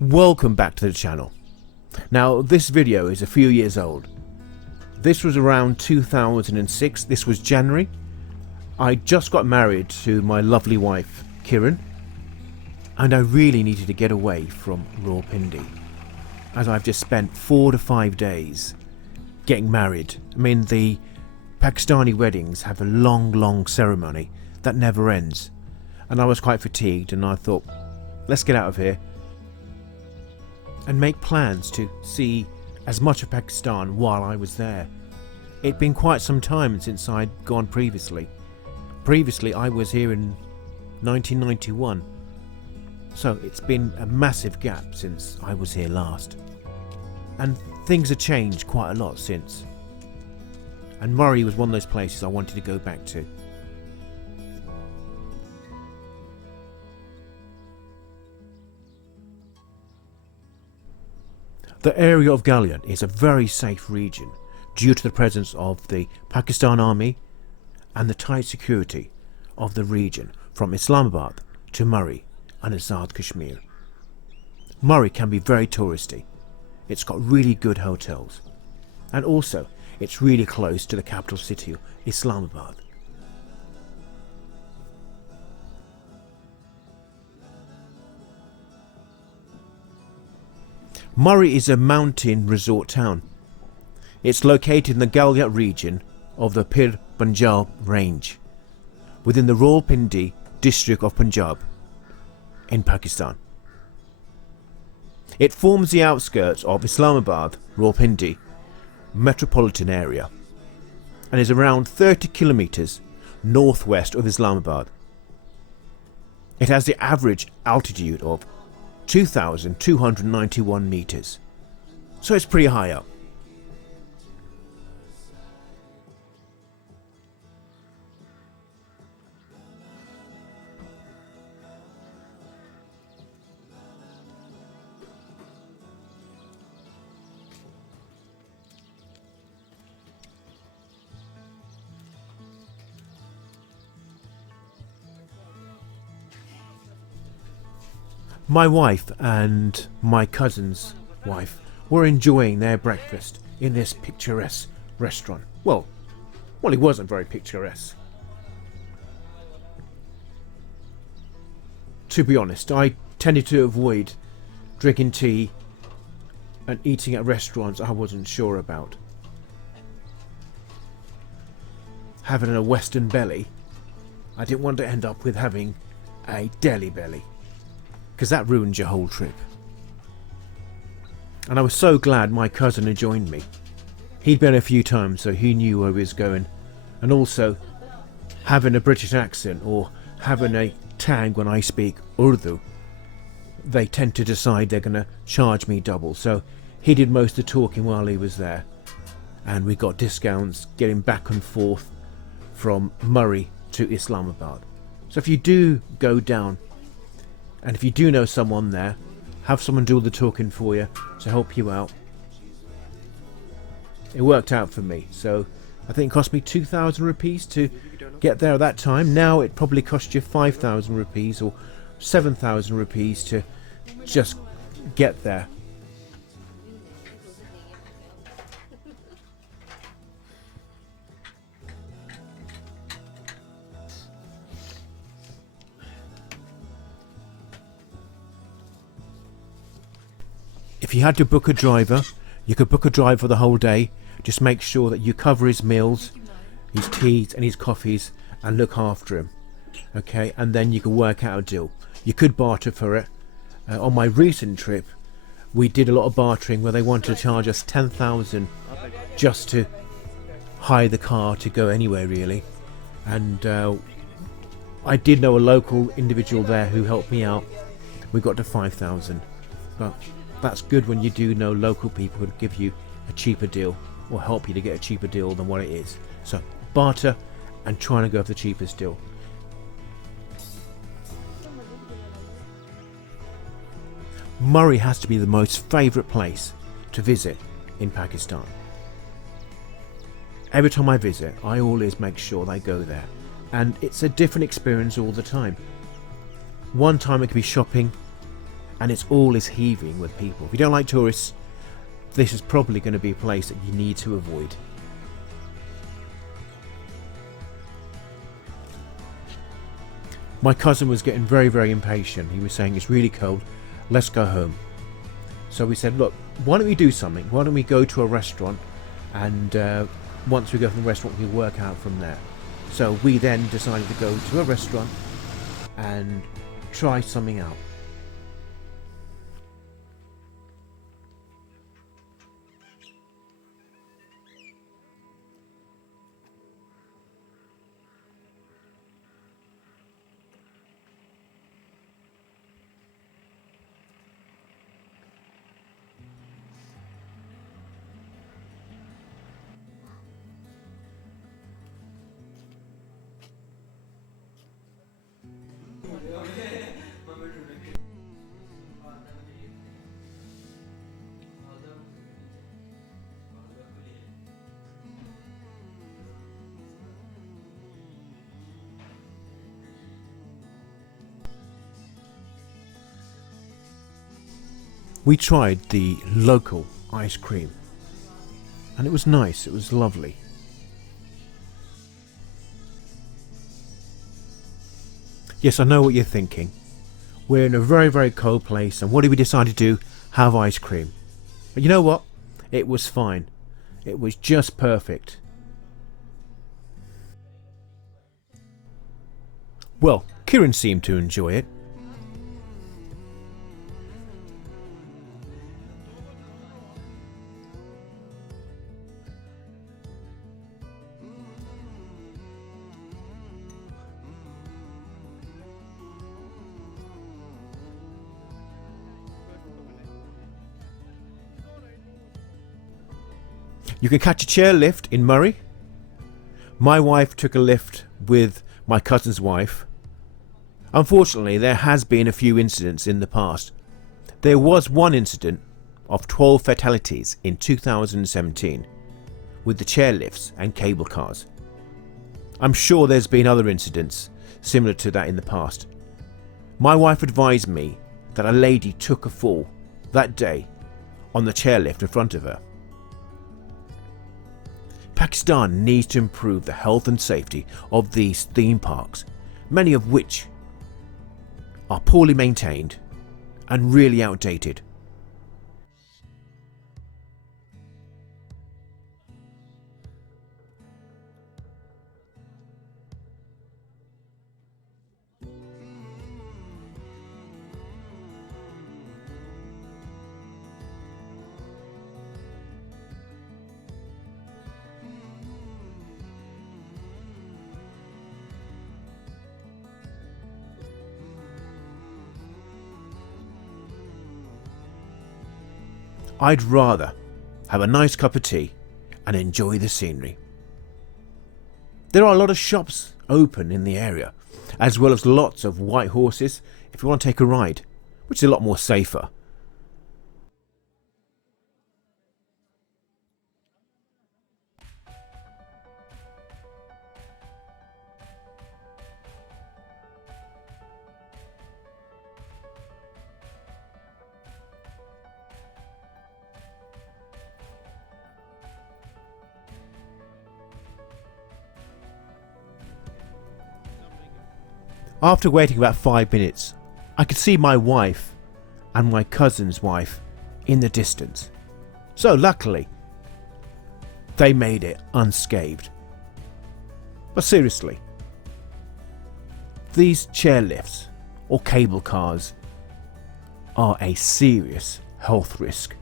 Welcome back to the channel. Now this video is a few years old. This was around 2006, this was January. I just got married to my lovely wife Kiran, and I really needed to get away from Rawalpindi, as I've just spent 4 to 5 days getting married. I mean, the Pakistani weddings have a long ceremony that never ends, and I was quite fatigued, and I thought, let's get out of here and make plans to see as much of Pakistan while I was there. It'd been quite some time since I'd gone previously. Previously I was here in 1991, so it's been a massive gap since I was here last. And things have changed quite a lot since. And Murree was one of those places I wanted to go back to. The area of Galliot is a very safe region due to the presence of the Pakistan Army and the tight security of the region from Islamabad to Murree and Azad Kashmir. Murree can be very touristy. It's got really good hotels, and also it's really close to the capital city, Islamabad. Murree is a mountain resort town. It's located in the Galliot region of the Pir Panjab range, within the Rawalpindi district of Punjab in Pakistan. It forms the outskirts of Islamabad, Rawalpindi metropolitan area, and is around 30 kilometers northwest of Islamabad. It has the average altitude of 2,291 meters, so it's pretty high up. My wife and my cousin's wife were enjoying their breakfast in this picturesque restaurant. Well, it wasn't very picturesque. To be honest, I tended to avoid drinking tea and eating at restaurants I wasn't sure about. Having a Western belly, I didn't want to end up with having a Delhi belly, because that ruined your whole trip. And I was so glad my cousin had joined me. He'd been a few times, so he knew where he was going. And also, having a British accent or having a tang when I speak Urdu, they tend to decide they're going to charge me double. So he did most of the talking while he was there, and we got discounts getting back and forth from Murree to Islamabad. So if you do go down, and if you do know someone there, have someone do all the talking for you to help you out. It worked out for me, so I think it cost me 2,000 rupees to get there at that time. Now it probably cost you 5,000 rupees or 7,000 rupees to just get there. If you had to book a driver, you could book a driver for the whole day. Just make sure that you cover his meals, his teas and his coffees, and look after him. Okay, and then you can work out a deal. You could barter for it. On my recent trip, we did a lot of bartering where they wanted to charge us 10,000 just to hire the car to go anywhere really. And I did know a local individual there who helped me out. We got to 5,000, but that's good when you do know local people who give you a cheaper deal or help you to get a cheaper deal than what it is. So barter and trying to go for the cheapest deal. Murree has to be the most favourite place to visit in Pakistan. Every time I visit, I always make sure they go there, and it's a different experience all the time. One time it could be shopping, and it's always heaving with people. If you don't like tourists, this is probably going to be a place that you need to avoid. My cousin was getting very, very impatient. He was saying, it's really cold, let's go home. So we said, look, why don't we do something? Why don't we go to a restaurant, and once we go from the restaurant, we work out from there. So we then decided to go to a restaurant and try something out. We tried the local ice cream, and it was nice, it was lovely. Yes, I know what you're thinking. We're in a very, very cold place, and what did we decide to do? Have ice cream. But you know what? It was fine. It was just perfect. Well, Kieran seemed to enjoy it. You can catch a chairlift in Murree. My wife took a lift with my cousin's wife. Unfortunately, there has been a few incidents in the past. There was one incident of 12 fatalities in 2017 with the chairlifts and cable cars. I'm sure there's been other incidents similar to that in the past. My wife advised me that a lady took a fall that day on the chairlift in front of her. Pakistan needs to improve the health and safety of these theme parks, many of which are poorly maintained and really outdated. I'd rather have a nice cup of tea and enjoy the scenery. There are a lot of shops open in the area, as well as lots of white horses if you want to take a ride, which is a lot more safer. After waiting about 5 minutes, I could see my wife and my cousin's wife in the distance. So luckily, they made it unscathed. But seriously, these chairlifts or cable cars are a serious health risk.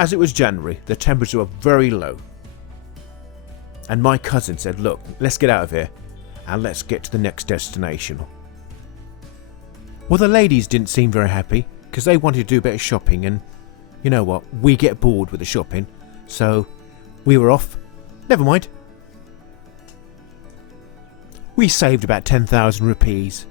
As it was January, the temperatures were very low. And my cousin said, look, let's get out of here and let's get to the next destination. Well, the ladies didn't seem very happy because they wanted to do a bit of shopping, and you know what, we get bored with the shopping, so we were off. Never mind. We saved about 10,000 rupees.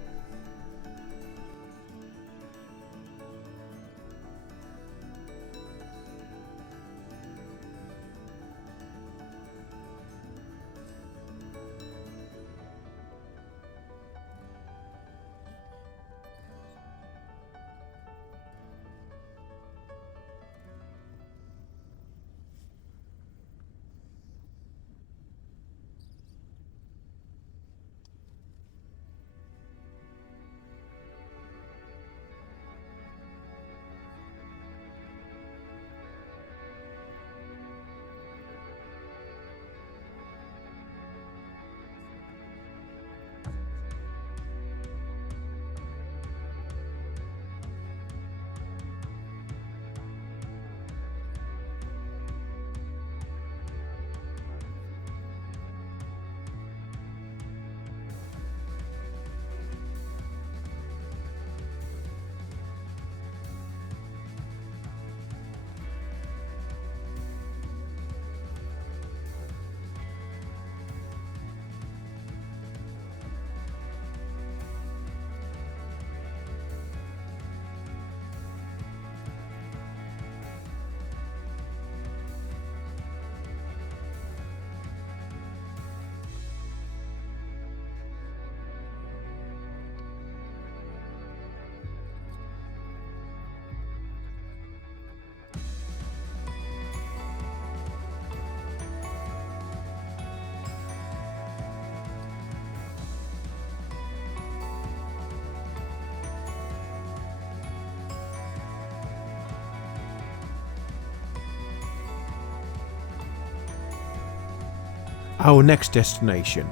Our next destination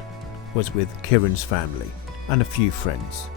was with Kiran's family and a few friends.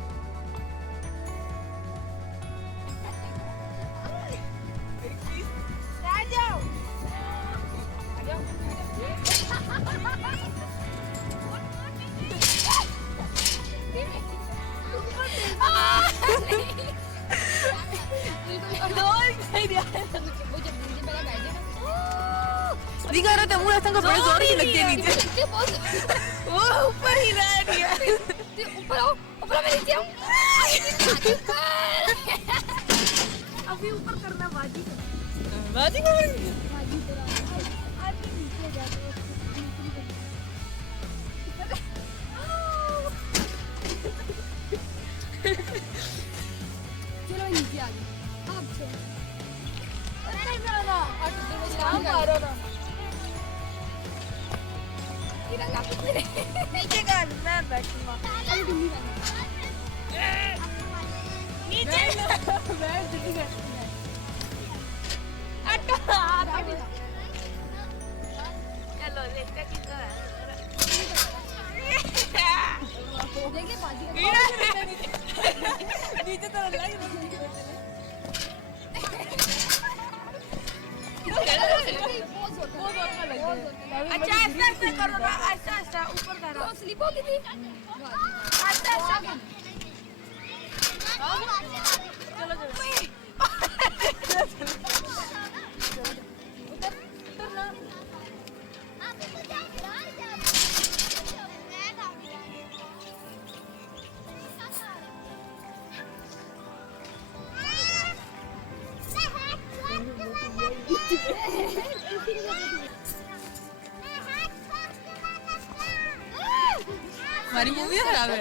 हमारी movie खराब है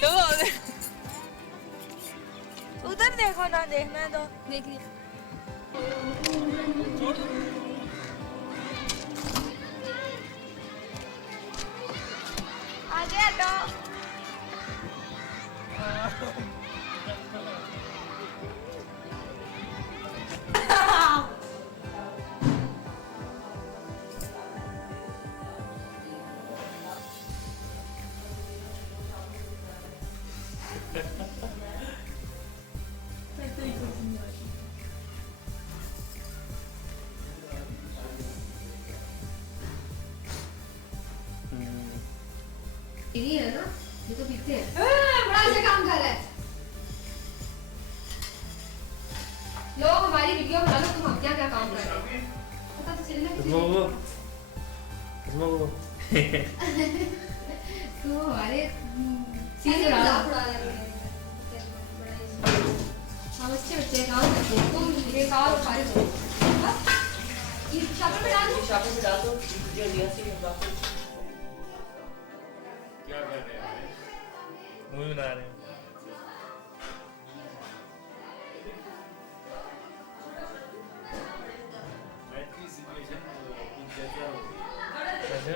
तो उधर देखो ना, देखना तो देख लिया। आगे हटो। बड़ा अच्छा काम कर रहा है लोग हमारी वीडियो बना लो तुम हम क्या क्या काम कर रहे हो पता तो चलना तो हमारे सीन उड़ा रहे हम अच्छे बच्चे काम करते हैं तुम बेकार और फारिग हो बस ये शापर में डाल दो जो लिया सी क्या कर रहे हैं मूवी बना रहे हैं ऐसी सिचुएशन कुछ जैसा हो अच्छा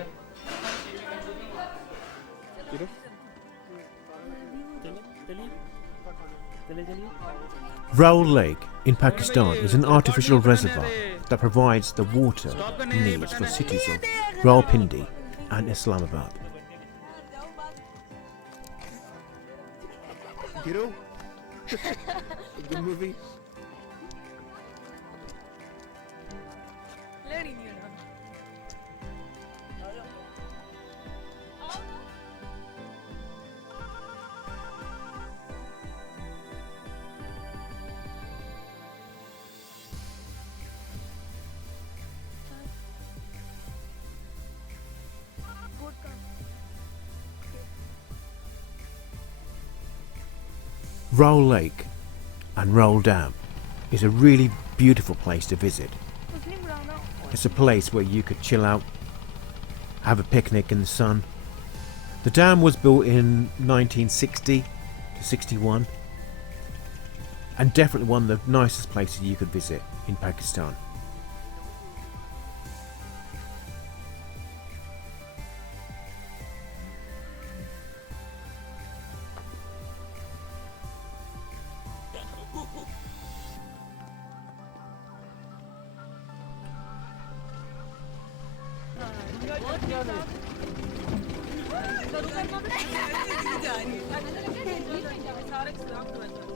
Rawal Lake in Pakistan is an artificial reservoir that provides the water needs for cities of Rawalpindi and Islamabad. Hero? Good movie. Rawal Lake and Rawal Dam is a really beautiful place to visit. It's a place where you could chill out, have a picnic in the sun. The dam was built in 1960 to 61 and definitely one of the nicest places you could visit in Pakistan.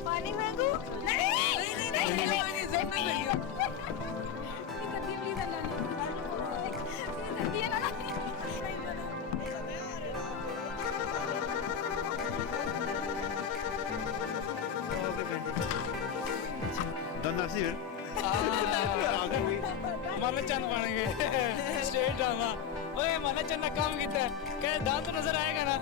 पानी में दूं? नहीं Nasir. माला चंद बन गए state drama ओए माला चंद ने काम किया क्या दांत तो नजर आएगा ना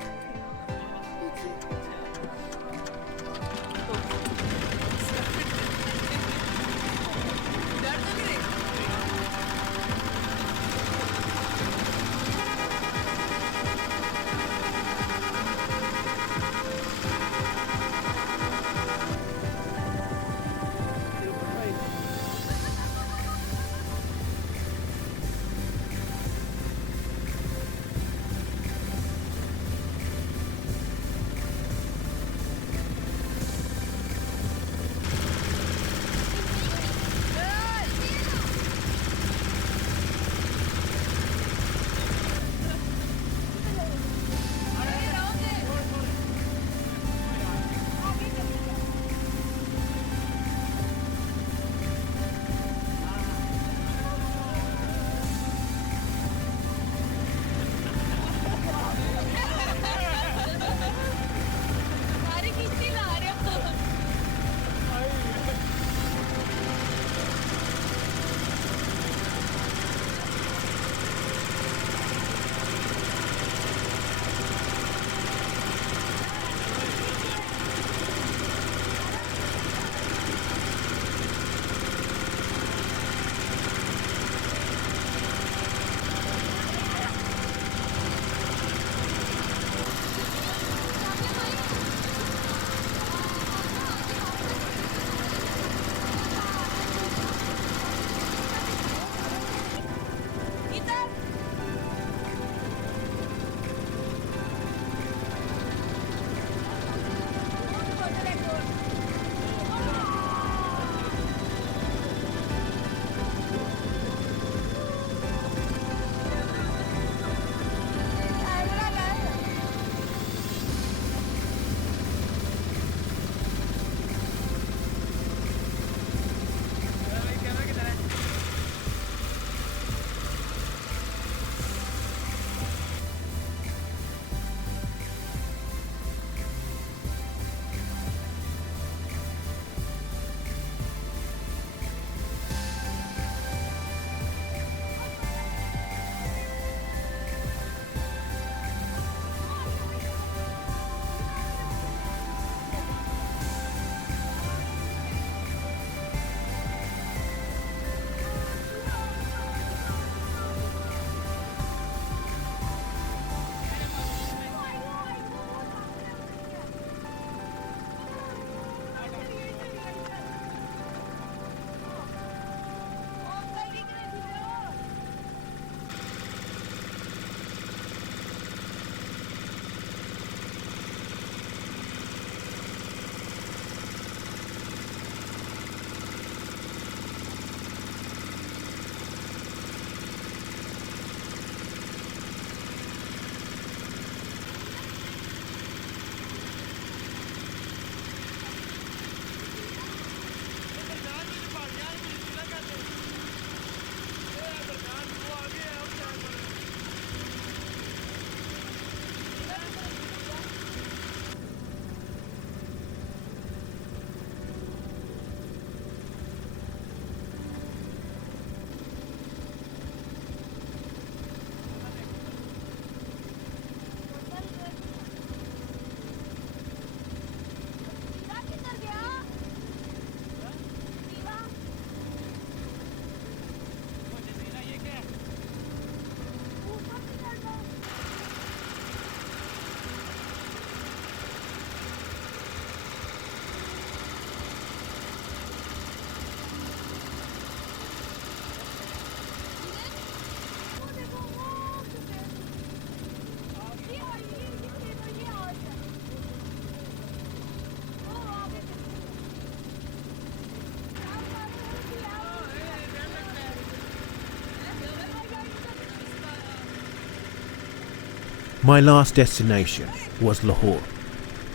My last destination was Lahore.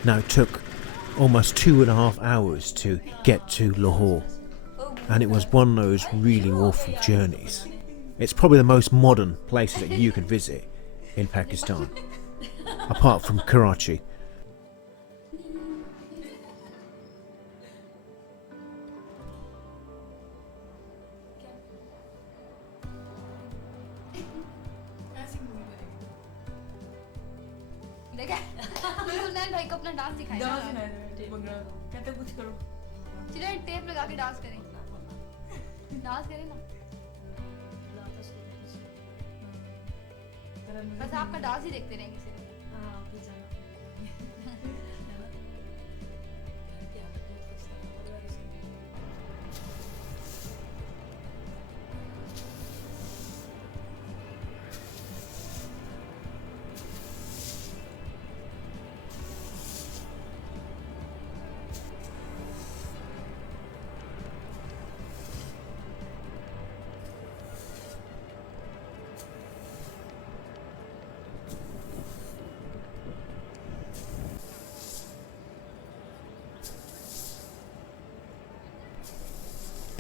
Now it took almost 2.5 hours to get to Lahore, and it was one of those really awful journeys. It's probably the most modern place that you can visit in Pakistan, apart from Karachi. देखा उन्होंने भाई को अपना dance दिखाया कहते कुछ करो चलो टेप लगा के डांस करें ना बस आपका डांस ही देखते रहेंगे सिर्फ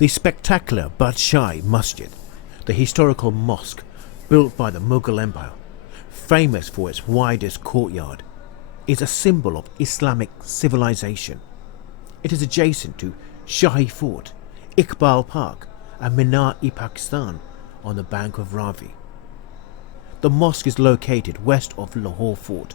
The spectacular Badshai Masjid, the historical mosque built by the Mughal Empire, famous for its widest courtyard, is a symbol of Islamic civilization. It is adjacent to Shahi Fort, Iqbal Park and Minar-e-Pakistan on the bank of Ravi. The mosque is located west of Lahore Fort.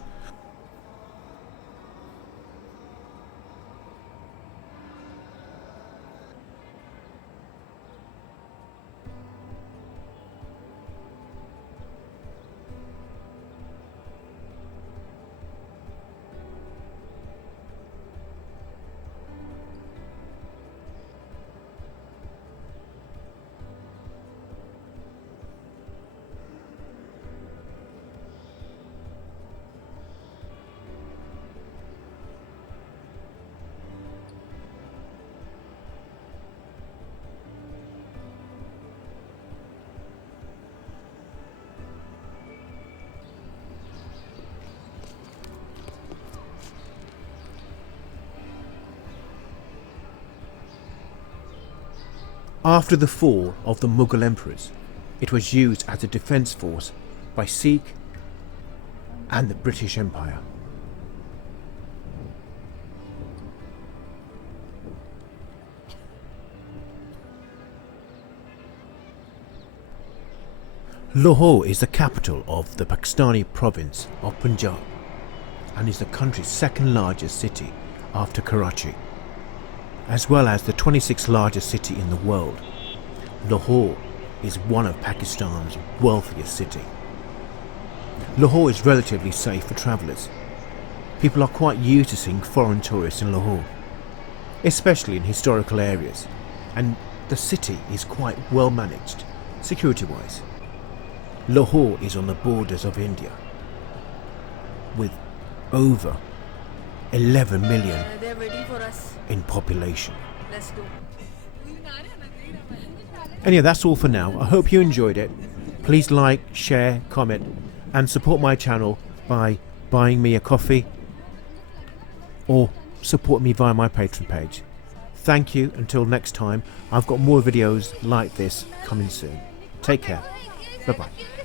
After the fall of the Mughal emperors, it was used as a defence force by Sikh and the British Empire. Lahore is the capital of the Pakistani province of Punjab and is the country's second largest city after Karachi, as well as the 26th largest city in the world. Lahore is one of Pakistan's wealthiest cities. Lahore is relatively safe for travellers. People are quite used to seeing foreign tourists in Lahore, especially in historical areas, and the city is quite well managed security-wise. Lahore is on the borders of India, with over 11 million they're waiting for us. in population. Let's go. Anyway, that's all for now. I hope you enjoyed it. Please like, share, comment and support my channel by buying me a coffee or support me via my Patreon page. Thank you. Until next time, I've got more videos like this coming soon. Take care. Bye bye.